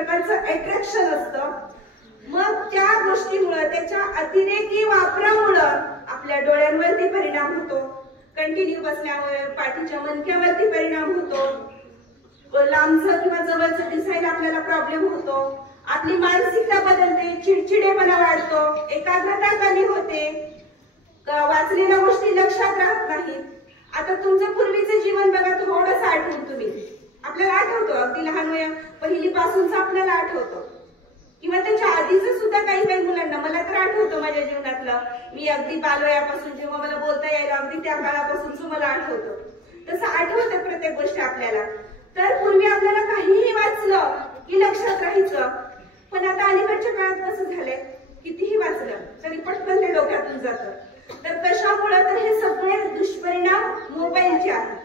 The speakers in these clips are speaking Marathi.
प्रकारचं अट्रॅक्शन असतं। मग त्या गोष्टीमुळे त्याच्या अतिरेकी वापरामुळे आपल्या डोळ्यांवरती परिणाम होतो, कंटिन्यू बसल्यामुळे पाठीच्या मणक्यावरती परिणाम होतो, लांबचं किंवा जवळचं दिसायला आपल्याला प्रॉब्लेम होतो, आपली मानसिकता बदलते, चिडचिडेपणा वाढतो, एकाग्रता कमी होते, वाचलेल्या गोष्टी लक्षात राहत नाहीत। आता तुमचं पूर्वीचं जीवन बघा, थोडंसं आठवून तुम्ही, आपल्याला आठवतो अगदी लहान वया पहिलीपासूनच आपल्याला आठवतो, किंवा त्याच्या आधीच सुद्धा काही मुलांना, मला तर आठवतं माझ्या जीवनातलं, मी अगदी बालवयापासून जेव्हा मला बोलता यायला अगदी त्या काळापासूनच मला आठवतं, तसं आठवतं प्रत्येक गोष्ट आपल्याला। तर पूर्वी आपल्याला काहीही वाचलं की लक्षात राहायचं, पण आता अलीकडच्या काळात कसं झालंय, कितीही वाचलं तरी पटकन ते डोक्यातून जातं। तर कशामुळे, तर हे सगळे दुष्परिणाम मोबाईलचे आहेत।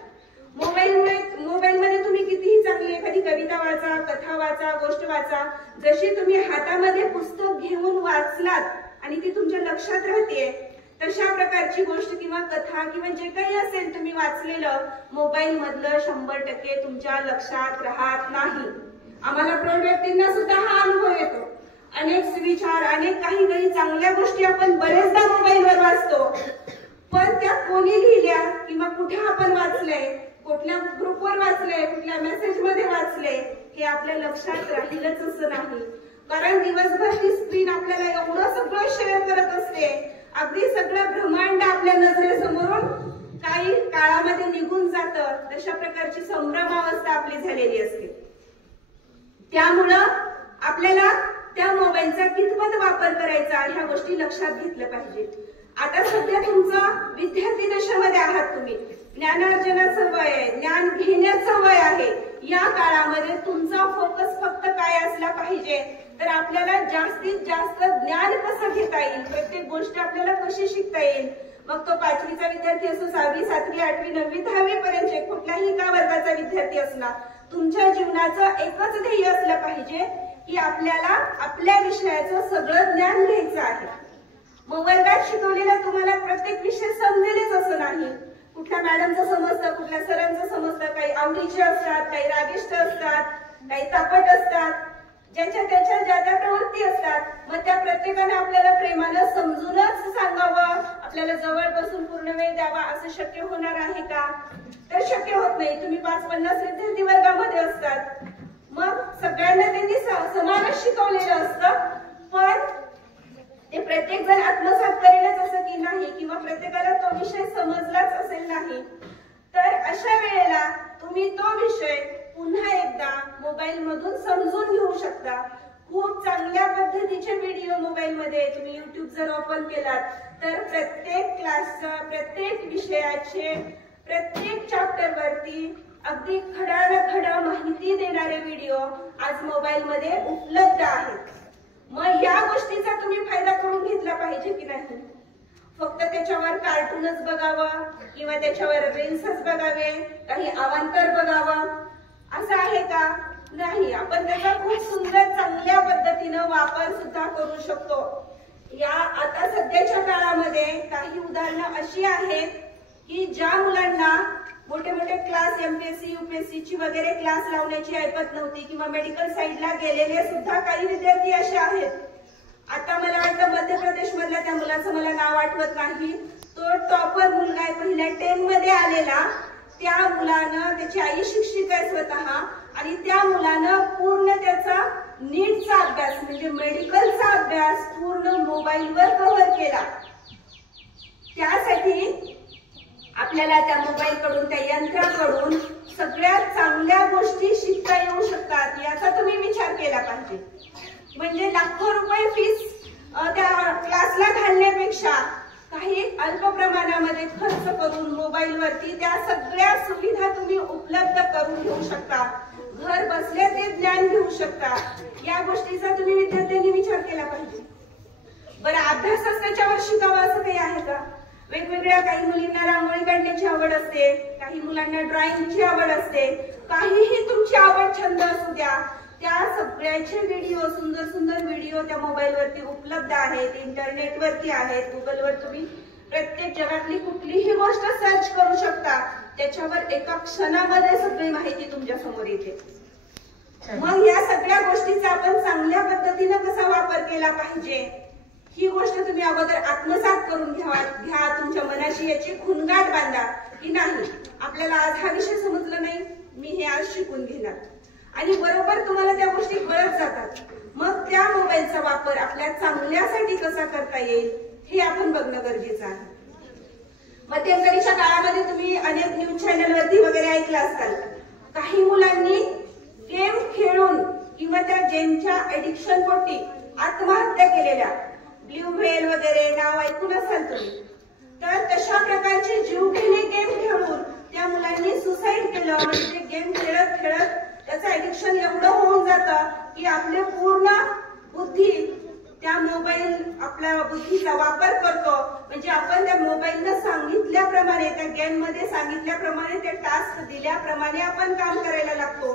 मोबाईलमध्ये तुम्ही कितीही चांगली एखादी कविता वाचा, कथा वाचा, गोष्ट वाचा, जशी तुम्ही हातामध्ये पुस्तक घेऊन वाचलात आणि ती तुमच्या लक्षात राहते, तशा प्रकारची गोष्ट किंवा कथा किंवा जे काही असेल तुम्ही वाचलेलं, मोबाईल मधलं 100% तुमच्या लक्षात राहत नाही। आम्हाला प्रौढ व्यक्तींना सुद्धा हा अनुभव येतो, अनेक विचार, अनेक काही चांगल्या गोष्टी आपण बरेचदा मोबाईलवर वाचतो, पण त्या कोणी लिहिल्या किंवा कुठे आपण वाचलंय, कुठल्या ग्रुपवर वाचलंय, कुठल्या मेसेज मध्ये वाचलंय, हे आपल्या लक्षात राहीलच असं नाही। कारण दिवसभर ती स्क्रीन आपल्याला एवढं सगळं शेअर करत असते, अगदी सगळं ब्रह्मांड आपल्या नजरेसमोरून काही काळामध्ये निघून जातं, तशा प्रकारची संभ्रमावस्था आपली झालेली असते। त्यामुळं आपल्याला त्या मोबाईलचा कितपत वापर करायचा ह्या गोष्टी लक्षात घेतलं पाहिजे। आता सध्या तुमचा विद्यार्थी दशेमध्ये आहात तुम्ही, ज्ञानार्जनाचं वय आहे, ज्ञान घेण्याचं वय आहे। या काळामध्ये तुमचा फोकस फक्त काय असला पाहिजे, तर आपल्याला जास्तीत जास्त ज्ञान कसं घेता येईल, प्रत्येक गोष्ट आपल्याला कशी शिकता येईल, मग तो 5वीचा विद्यार्थी असो, 6वी, 7वी, 8वी, 9वी, 10वी पर्यंत कुठल्याही का वर्गाचा विद्यार्थी असला, तुमच्या जीवनाचं एकच ध्येय असलं पाहिजे की आपल्याला आपल्या विषयाचं सगळं ज्ञान घ्यायचं आहे। मग वर्गात शिकवलेला तुम्हाला प्रत्येक विषय समजेलच असं नाही, कुठल्या मॅडमचं समजतं, कुठल्या सरांचं समजतं, काही आवडीचे असतात, काही रागिष्ट असतात, काही तापट असतात, ज्याच्या ज्या त्या प्रवृत्ती असतात। मग त्या प्रत्येकाने आपल्याला प्रेमानं समजूनच सांगावं, आपल्याला जवळ बसून पूर्ण वेळ द्यावा असं शक्य होणार आहे का, तर शक्य होत नाही। तुम्ही 5-50 विद्यार्थी वर्गामध्ये असतात, मग सगळ्यांना त्यांनी समानच शिकवलेलं असतं, पण ते प्रत्येक जण आत्मसात करेलच असं की नाही, किंवा प्रत्येकाला तो विषय समजलाच असेल नाही। तर अशा वेळेला तुम्ही तो विषय पुन्हा एकदा मोबाईल मधून समजून घेऊ शकता। खूप चांगल्या पद्धतीचे व्हिडिओ मोबाईल मध्ये, तुम्ही युट्यूब जर ओपन केलात तर प्रत्येक क्लासचा, प्रत्येक विषयाचे, प्रत्येक चॅप्टर वरती अगदी खडा माहिती देणारे व्हिडिओ आज मोबाईल मध्ये उपलब्ध आहेत। मग या गोष्टीचा तुम्ही फायदा करून घेतला पाहिजे की नाही, फक्त त्याच्यावर कार्टूनच बघावं किंवा त्याच्यावर रील्सच बघावे, काही अवांतर बघावं असं आहे का, नाही। आपण त्याचा खूप सुंदर चांगल्या पद्धतीनं वापर सुद्धा करू शकतो। या आता सध्याच्या काळामध्ये काही उदाहरणं अशी आहेत की ज्या मुलांना मोठे मोठे क्लास, MPSC, UPSC ची वगैरे क्लास लावण्याची ऐपत नव्हती, किंवा मेडिकल साईडला गेलेले सुद्धा काही विद्यार्थी असे आहेत। आता मला वाटतं मध्य प्रदेश मधल्या त्या मुलाचं मला नाव आठवत नाही, तो टॉपर मुलगा आहे, पहिल्या 10 मध्ये आलेला। त्या मुलानं, त्याची आई शिक्षिका आहे स्वतः, आणि त्या मुलानं पूर्ण त्याचा नीटचा अभ्यास म्हणजे मेडिकलचा अभ्यास पूर्ण मोबाईलवर कव्हर केला। त्यासाठी आपल्याला त्या मोबाईल कडून, त्या यंत्राकडून सगळ्यात चांगल्या गोष्टी शिकता येऊ शकतात, याचा तुम्ही विचार केला पाहिजे। म्हणजे लाखो रुपये फीस त्या क्लासला घालण्यापेक्षा काही अल्प प्रमाणामध्ये खर्च करून मोबाईल वरती त्या सगळ्या सुविधा तुम्ही उपलब्ध करून घेऊ शकता, घर बसल्या ते ज्ञान घेऊ शकता। या गोष्टीचा तुम्ही विद्यार्थ्यांनी विचार केला पाहिजे। बरं, अभ्यासच त्याच्यावर शिकावा असं काही आहे का? वेगवेगळ्या, काही मुलींना रांगोळी काढण्याची आवड असते, काही मुलांना ड्रॉइंगची आवड असते, काहीही तुमची आवड, छंद असू द्या, त्या सगळ्याचे व्हिडिओ, सुंदर सुंदर व्हिडिओ त्या मोबाईल वरती उपलब्ध आहेत, इंटरनेट वरती आहेत, गुगल वर तुम्ही प्रत्येक जगातली कुठलीही गोष्ट सर्च करू शकता, त्याच्यावर एका क्षणामध्ये सगळी माहिती तुमच्या समोर येते। मग या सगळ्या गोष्टी गोष्टीचा आपण चांगल्या पद्धतीने कसा वापर केला पाहिजे ही गोष्ट तुम्ही अगोदर आत्मसात करून घ्या. तुमच्या मनाशी याची खुणगाठ बांधा की नाही आपल्याला आज हा विषय समजला नाही, मी हे आज शिकून घेणार. आणि बरोबर तुम्हाला त्या गोष्टी कळत जातात. मग त्या मोबाईलचा वापर आपल्या चांगल्यासाठी कसा करता येईल हे आपण बघणं गरजेचं आहे. मध्यंतरीच्या काळामध्ये तुम्ही अनेक न्यूज चॅनलवरती वगैरे ऐकलं असाल, काही मुलांनी गेम खेळून किंवा त्या गेमच्या एडिक्शन पोटी आत्महत्या केलेल्या, ब्ल्यू व्हेल वगैरे नाव ऐकून असाल तुम्ही. तर तशा प्रकारचे जीवघेणे गेम खेळून त्या मुलांनी सुसाईड केलं. म्हणजे गेम खेळत खेळत त्याचं एडिक्शन एवढं होऊन जातं की आपले पूर्ण बुद्धी त्या मोबाईल आपल्या बुद्धीचा वापर करतो. म्हणजे आपण त्या मोबाईलनं सांगितल्याप्रमाणे त्या गेम मध्ये सांगितल्याप्रमाणे ते टास्क दिल्याप्रमाणे आपण काम करायला लागतो.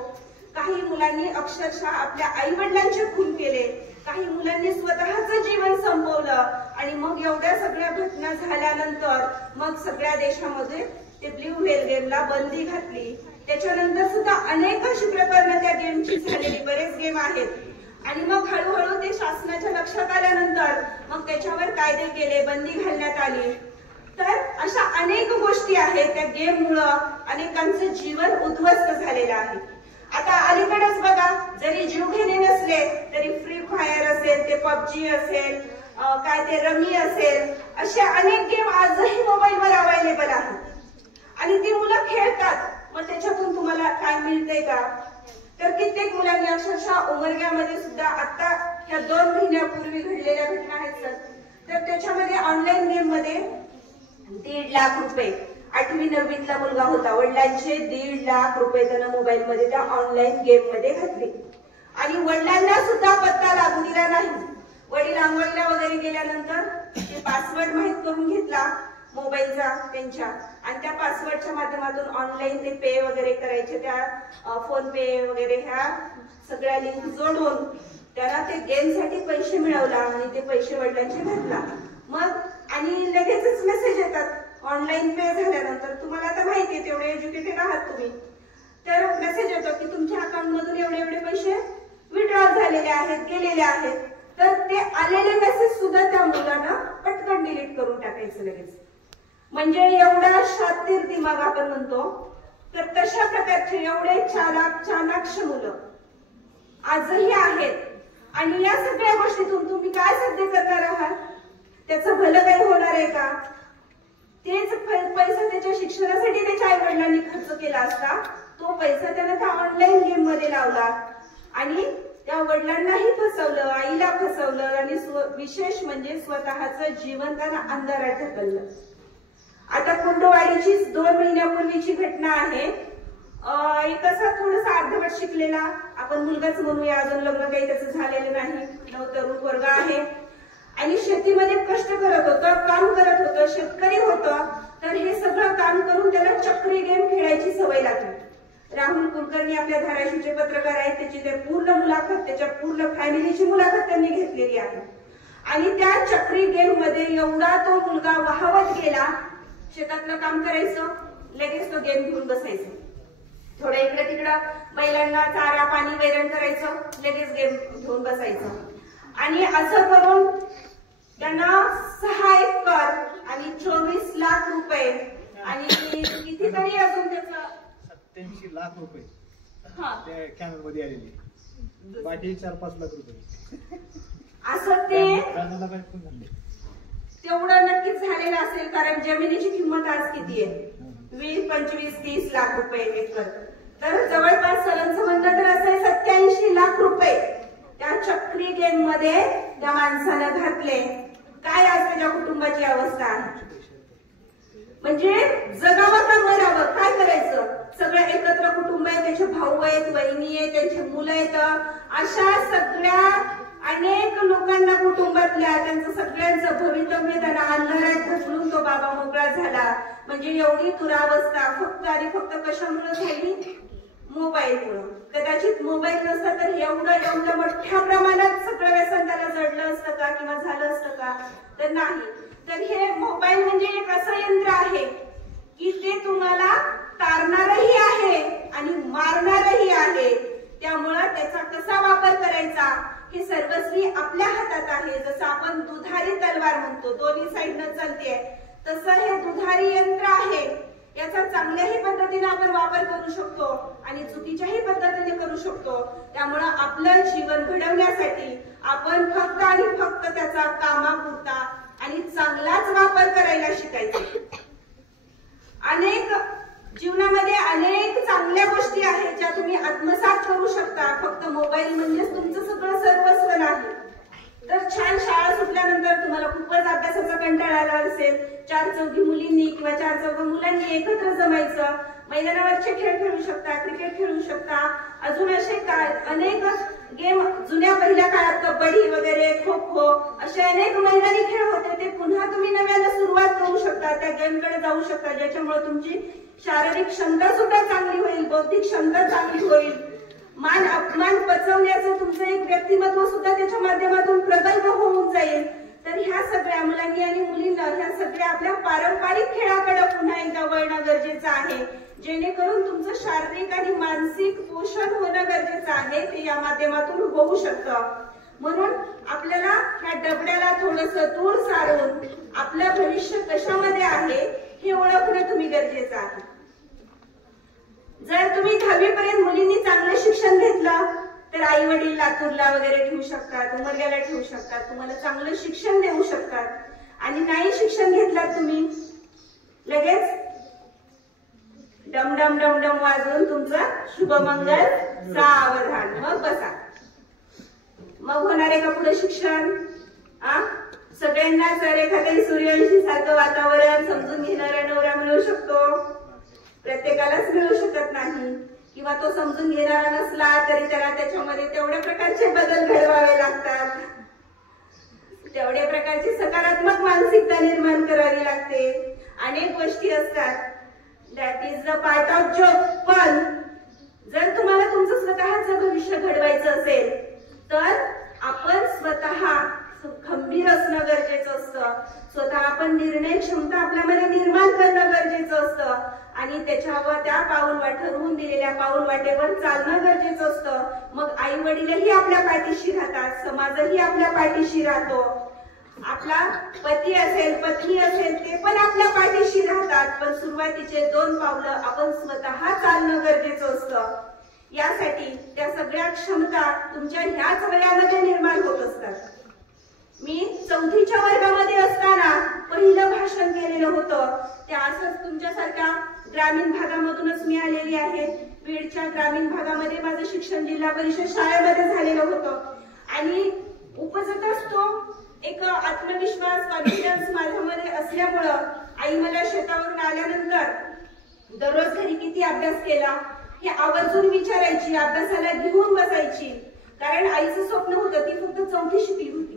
काही मुलांनी अक्षरशः आपल्या आई वडिलांचे खून केले, काही मुलांनी स्वतःचं जीवन संपवलं. आणि मग एवढ्या सगळ्या घटना झाल्यानंतर मग सगळ्या देशामध्ये ते ब्ल्यू व्हेल गेमला बंदी घातली. त्याच्यानंतर सुद्धा अनेक अशी प्रकरणं त्या गेमची झालेली, बरेच गेम आहेत. आणि मग हळूहळू ते शासनाच्या लक्षात आल्यानंतर मग त्याच्यावर कायदे केले, बंदी घालण्यात आली. तर अशा अनेक गोष्टी आहेत त्या गेममुळं अनेकांचं जीवन उद्ध्वस्त झालेलं आहे. आता अलीकडेच बघा, जरी जीवघेणे नसले तरी फ्री फायर असेल, ते पबजी असेल, काय ते रमी असेल, अशा अनेक गेम आजही मोबाईलवर अवेलेबल आहेत. आणि ती मुलं खेळतात. मग त्याच्यातून तुम्हाला काय मिळतंय का? तर कित्येक मुलांनी अक्षरशः उमरग्यामध्ये सुद्धा आता ह्या 2 महिन्यापूर्वी घडलेल्या घटना आहेत सर. तर त्याच्यामध्ये ऑनलाईन गेम मध्ये 1.5 लाख रुपये, 8वी 9वीतला मुलगा होता, वडिलांचे 1.5 लाख रुपये त्यानं मोबाईल मध्ये त्या ऑनलाईन गेम मध्ये घातले. आणि वडिलांना सुद्धा पत्ता लागू दिला नाही. वडील आंघोळीला वगैरे गेल्यानंतर ते पासवर्ड माहित करून घेतला मोबाईलचा त्यांच्या, आणि त्या पासवर्डच्या माध्यमातून ऑनलाईन ते पे वगैरे करायचे, त्या फोन पे वगैरे ह्या सगळ्या लिंक जोडून त्याला ते गेमसाठी पैसे मिळवला आणि ते पैसे वडिलांचे घातला. मग आणि लगेचच मेसेज येतात ऑनलाईन पे झाल्यानंतर, तुम्हाला आता माहिती आहे तेवढे एज्युकेटेड आहात तुम्ही, तर मेसेज येतो की तुमच्या अकाउंट मधून एवढे एवढे पैसे विड्रॉल झालेले आहेत, गेलेले आहेत. तर ते आलेले मेसेज सुद्धा त्या मुलांना पटकन डिलीट करून टाकायचं लगेच. म्हणजे एवढा शातीर दिमाग आपण म्हणतो. तर तशा प्रकारचे एवढे चाणाक्ष मुलं आजही आहेत. आणि या सगळ्या गोष्टीतून तुम्ही काय साध्य करणार आहात? त्याचं भलं काही होणार आहे का? तेच पैसा त्याच्या शिक्षणासाठी त्याच्या आई वडिलांनी खर्च केला असता, तो पैसा त्याला त्या ऑनलाईन गेम मध्ये लावला आणि त्या वडिलांनाही फसवलं, आईला फसवलं आणि विशेष म्हणजे स्वतःचं जीवन त्याला अंधारात ढकललं. आता कुंडवाडीची 2 महिन्यापूर्वीची घटना आहे. एक असा थोडासा अर्धवट शिकलेला, आपण मुलगाच म्हणूया, अजून लग्न काही त्याचं झालेलं नाही, नवतरुण वर्ग आहे आणि शेतीमध्ये कष्ट करत होतं, काम करत होतं, शेतकरी होतं. तर हे सगळं काम करून त्याला चक्री गेम खेळायची सवय लागली. राहुल कुलकर्णी आपल्या धाराशिवचे पत्रकार आहेत, त्याची ते पूर्ण मुलाखत, त्याच्या पूर्ण फॅमिलीची मुलाखत त्यांनी घेतलेली आहे. आणि त्या चक्री गेम मध्ये एवढा तो मुलगा वाहवत गेला. शेतातलं काम करायचं, लगेच तो गेम घेऊन बसायचं, थोडं इकडे तिकडं बैलांना चारा पाणी वैरण करायचं, लगेच गेम घेऊन बसायचं. आणि असं करून त्यांना 6 एकर आणि 24 लाख रुपये आणि कितीतरी अजून त्याचं 87 लाख रुपये त्या कॅनल मध्ये आलेली, बाकी 4-5 लाख रुपये असं ते तेवढं नक्कीच झालेलं असेल. कारण जमिनीची किंमत आज किती आहे? 20, 25, 30 लाख रुपये एकर. तर जवळपास सरांचं म्हणणं तर असं 87 लाख रुपये त्या चक्री गेम मध्ये त्या माणसानं घातले. काय आज त्याच्या कुटुंबाची अवस्था आहे? म्हणजे जगावं का मरावं, काय करायचं? सगळं एकत्र कुटुंब आहे, त्याचे भाऊ आहेत, बहिणी आहेत, त्यांची मुलं आहेत, अशा सगळ्या अनेक लोकांना कुटुंबातल्या त्यांचं सगळ्यांचं भवितव्य त्यांना अंधारात ढकलून तो बाबा मोकळा झाला. म्हणजे एवढी दुरावस्था फक्त आणि फक्त कशामुळे झाली? मोबाईलमुळे. कदाचित मोबाईल नसता तर एवढं मोठ्या प्रमाणात सगळं व्यसन त्याला जडलं असतं का किंवा झालं असतं का? तर नाही. तर हे मोबाईल म्हणजे एक असं यंत्र आहे की ते तुम्हाला तारणारही आहे आणि मारणारही आहे. त्यामुळं त्याचा कसा वापर करायचा सर्वस्वी आपल्या हातात आहे. जसं आपण दुधारी तलवार म्हणतो, दोन्ही साईडनं चालते, तसं हे दुधारी यंत्र आहे. याचा चांगल्याही पद्धतीने आपण वापर करू शकतो आणि चुकीच्याही पद्धतीने करू शकतो. त्यामुळं आपलं जीवन घडवण्यासाठी आपण फक्त आणि फक्त त्याचा कामापुरता आणि चांगलाच वापर करायला शिकायचे. जीवनामध्ये अनेक चांगल्या गोष्टी आहेत ज्या तुम्ही आत्मसात करू शकता. फक्त मोबाईल म्हणजेच तुमचं सगळं सर्वस्व नाही. तर छान शाळा सुटल्यानंतर तुम्हाला खूपच अभ्यासाचा कंटाळा आला असेल, 4-4 मुलींनी किंवा 4-4 मुलांनी एकत्र जमायचं, मैदानावरचे खेळ खेळू शकता, क्रिकेट खेळू शकता, अजून असे अनेक गेम जुन्या पहिल्या काळात कबड्डी वगैरे, खो खो असे अनेक मैदानी खेळ होते. ते पुन्हा तुम्ही नव्यानं सुरुवात करू शकता, त्या गेमकडे जाऊ शकता, ज्याच्यामुळे तुमची शारीरिक क्षमता सुद्धा चांगली होईल, बौद्धिक क्षमता चांगली होईल, मान अपमान पचवण्याचं तुमचं एक व्यक्तिमत्व सुद्धा त्याच्या माध्यमातून प्रगल्भ होऊन जाईल. तर ह्या सगळ्या मुलांनी आणि मुलींना ह्या सगळ्या आपल्या पारंपरिक खेळाकडे पुन्हा एकदा वळणं गरजेचं आहे, जेणेकरून तुमचं शारीरिक आणि मानसिक पोषण होणं गरजेचं आहे. ते या माध्यमातून होऊ शकतं. म्हणून आपल्याला ह्या डबड्याला थोडंसं दूर सारून आपलं भविष्य कशामध्ये आहे हे ओळखणं तुम्ही गरजेचं आहे. जर तुम्ही 10वी पर्यंत मुलींनी चांगलं शिक्षण घेतलं तर आई वडील लातूरला वगैरे ठेवू शकतात, उमरग्याला ठेवू शकतात, तुम्हाला चांगलं शिक्षण देऊ शकतात. आणि नाही शिक्षण घेतलं तुम्ही लगेच डम डम डम डम वाजवून तुमचं शुभमंगल सावधान, मग बसा. मग होणार आहे का पुढे शिक्षण? सगळ्यांनाच रेखाताई सूर्यवंशी सारखं वातावरण समजून घेणारा नवरा मिळू शकतो? प्रत्येकालाच मिळू शकत नाही. किंवा तो समजून घेणारा नसला तरी त्याला त्याच्यामध्ये तेवढ्या प्रकारचे बदल घडवावे लागतात, तेवढ्या प्रकारची सकारात्मक मानसिकता निर्माण करावी लागते. अनेक गोष्टी असतात. That is the part of job. पण जर तुम्हाला तुमचं स्वतःचं भविष्य घडवायचं असेल तर आपण स्वतः खंबीर असणं गरजेचं असतं. स्वतः आपण निर्णय क्षमता आपल्यामध्ये निर्माण करणं गरजेचं असतं आणि त्याच्यावर त्या पाऊलवाटेवरून दिलेल्या पाऊलवाटेवर चालणं गरजेचं असतं. मग आई वडीलही आपल्या पाठीशी राहतात, समाजही आपल्या पाठीशी राहतो, आपला पती असेल पत्नी असेल ते पण आपल्या पाठीशी राहतात. पण सुरुवातीचे 2 पावलं आपण स्वतः चालणं गरजेचं असतं. यासाठी त्या सगळ्या क्षमता तुमच्या ह्याच वयामध्ये निर्माण होत असतात. मी 4थीच्या वर्गामध्ये असताना पहिलं भाषण केलेलं होतं. ते असंच तुमच्यासारख्या ग्रामीण भागामधूनच मी आलेली आहे. बीडच्या ग्रामीण भागामध्ये माझं शिक्षण जिल्हा परिषद शाळेमध्ये झालेलं होतं आणि उपजतच तो एक आत्मविश्वास, कॉन्फिडन्स माझ्यामध्ये असल्यामुळं आई मला शेतावरून आल्यानंतर दररोज घरी किती अभ्यास केला हे आवर्जून विचारायची, अभ्यासाला घेऊन बसायची. कारण आईचं स्वप्न होतं, ती फक्त 4थी शिकली होती.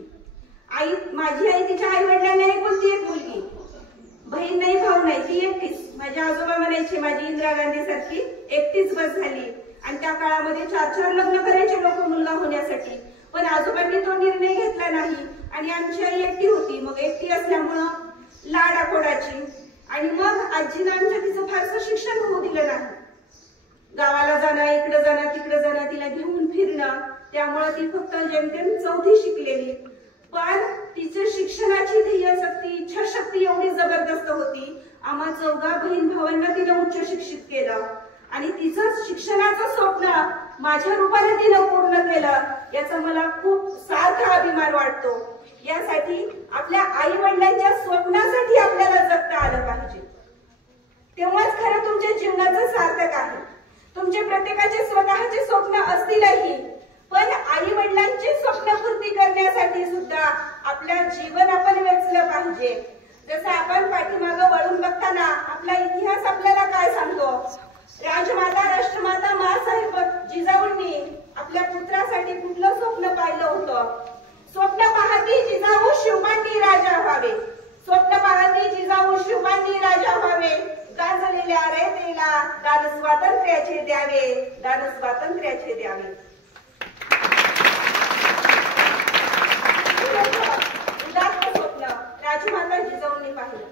माझी आई तिच्या आई वडिलांना कोणती एक मुलगी, बहीण नाही, भाऊ नाही, ती एकटीच. माझे आजोबा म्हणायचे माझी इंदिरा गांधी सारखी एकटीच बस झाली. आणि त्या काळामध्ये 4-4 लग्न करायचे लोक मुलगा होण्यासाठी. पण आजोबांनी तो निर्णय घेतला नाही आणि आमची आई एकटी होती. मग एकटी असल्यामुळं लाडाकोडाची. आणि मग आजीनं आमच्या तिचं फारसं शिक्षण होऊ दिलं नाही. गावाला जाणं, इकडं जाणं, तिकडं जाणं, तिला घेऊन फिरणं, त्यामुळं ती फक्त जेमतेम 4थी शिकलेली. पण तिचं शिक्षणाची ध्येयशक्ती, इच्छाशक्ती एवढी जबरदस्त होती. आम्हा 4 बहीण भावांना तिनं उच्च शिक्षित केलं आणि तिचं शिक्षणाचं स्वप्न माझ्या रूपाने तिनं पूर्ण केलं. याचा मला खूप सार्थ अभिमान वाटतो. यासाठी आपल्या आई वडिलांच्या स्वप्नासाठी आपल्याला जगता आलं पाहिजे. तेव्हाच खरं तुमच्या जीवनाचं सार्थक आहे. तुमचे प्रत्येकाचे स्वतःचे स्वप्न असतीलही, पण आई वडिलांची स्वप्नपूर्ती करण्यासाठी सुद्धा आपलं जीवन आपण वेचलं पाहिजे. जसं आपण पाठीमागं वळून बघताना आपला इतिहास आपल्याला काय सांगतो. राजमाता, राष्ट्रमाता माँसाहेब जिजाऊंनी आपल्या पुत्रासाठी कुठलं स्वप्न पाहिलं होतं. स्वप्न पाहती जिजाऊ शिवबांनी राजा व्हावे, स्वप्न पाहती जिजाऊ शिवबांनी राजा व्हावे, गाजलेल्या रयतेला दान स्वातंत्र्याचे द्यावे, दान स्वातंत्र्याचे द्यावे. उदात्त स्वप्न राजमाता जिजाऊंनी पाहिलं.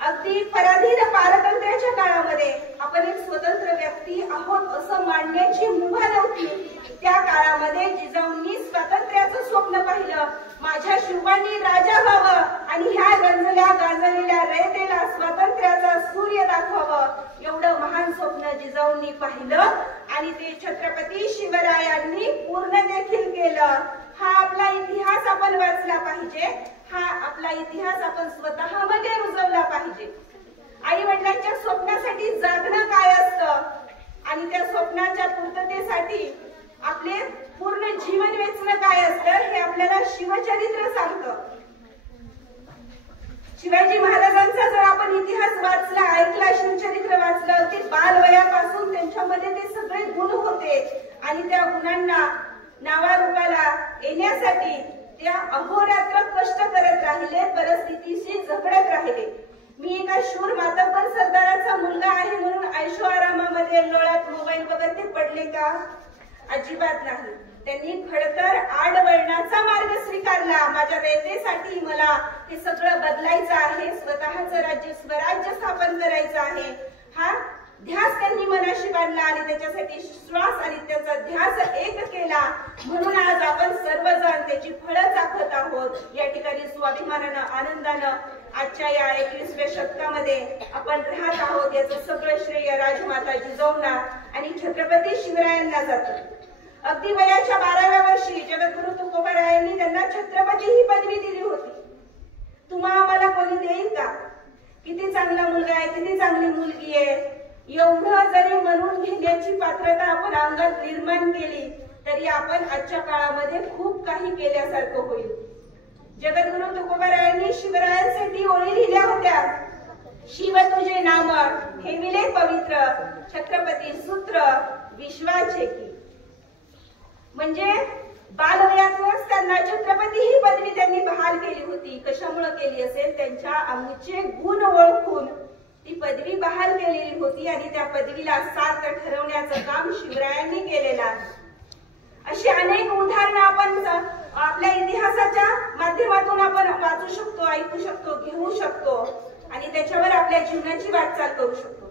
अगदी पराधीन पारतंत्र्याच्या काळामध्ये आपण एक स्वतंत्र व्यक्ती आहोत असं मांडण्याची मुभा नव्हती. त्या काळामध्ये जिजाऊंनी स्वातंत्र्याचा पाहिलं, माझ्या शिवबांनी राजा व्हावं आणि ह्या गंजल्या गांजलेल्या रयतेला स्वातंत्र्याचा सूर्य दाखवावं एवढं महान स्वप्न जिजाऊंनी पाहिलं आणि ते छत्रपती शिवरायांनी पूर्ण देखील केलं. हा आपला इतिहास आपण वाचला पाहिजे, हा आपला इतिहास आपण स्वतःमध्ये रुजवला पाहिजे. आई वडिलांच्या स्वप्नासाठी जागणं काय असतं आणि त्या स्वप्नाच्या पूर्ततेसाठी आपले पूर्ण जीवन वेचणं काय असतं हे आपल्याला शिवचरित्र सांगतं. शिवाजी महाराजांचा जर आपण इतिहास वाचला, ऐकला, शिवचरित्र वाचलं, ते बालवयापासून त्यांच्यामध्ये ते सगळे गुण होते आणि त्या गुणांना नावारूपाला येण्यासाठी त्या अहोरात्र कष्ट करत राहिले, परिस्थितीशी झगडत राहिले. मी एका शूर मातब्बर सरदाराचा मुलगा आहे म्हणून ऐशो आरामामध्ये लोळत मोबाईल बघत ते पडले का? अजिबात नाही. त्यांनी खडतर आडवळणाचा मार्ग स्वीकारला. माझ्या रयतेसाठी मला हे सगळं बदलायचं आहे, स्वतःचं राज्य स्वराज्य स्थापन करायचं आहे, हा ध्यास त्यांनी मनाशी बांधला आणि त्याच्यासाठी श्वास आणि त्याचा ध्यास एक केला. म्हणून आज आपण सर्वजण त्याची फळं चाखत आहोत. या ठिकाणी स्वाभिमानानं, आनंदानं आजच्या या 21व्या शतकामध्ये आपण राहत आहोत. याचं सगळं श्रेय राजमाता जिजाऊंना आणि छत्रपती शिवरायांना जातं. अगदी वयाच्या 12व्या वर्षी जगद्गुरु तुकोबारायांनी त्यांना छत्रपती ही पदवी दिली होती. तुम्हा आम्हाला कोणी देईल का? किती चांगला मुलगा आहे, किती चांगली मुलगी आहे, एवढं जरी म्हणून घेण्याची पात्रता आपण अंगात निर्माण केली तरी आपण आजच्या काळामध्ये खूप काही केल्यासारखं होईल. जगद्गुरु तुकोबारायांनी शिवरायांसाठी ओळी लिहिल्या होत्या. शिव तुझे नाम ठेविले पवित्र, छत्रपती सूत्र विश्वाचे की. म्हणजे बालवयातच त्यांना छत्रपती ही पदवी त्यांनी बहाल केली होती. कशामुळे केली असेल? त्यांच्या अंगचे गुण ओळखून ती पदवी बहाल केलेली होती आणि त्या पदवीला सार्थ ठरवण्याचं काम शिवरायांनी केलेलं आहे. अशी अनेक उदाहरणं आपण आपल्या इतिहासाच्या माध्यमातून आपण वाचू शकतो, ऐकू शकतो, घेऊ शकतो आणि त्याच्यावर आपल्या जीवनाची वाटचाल करू शकतो.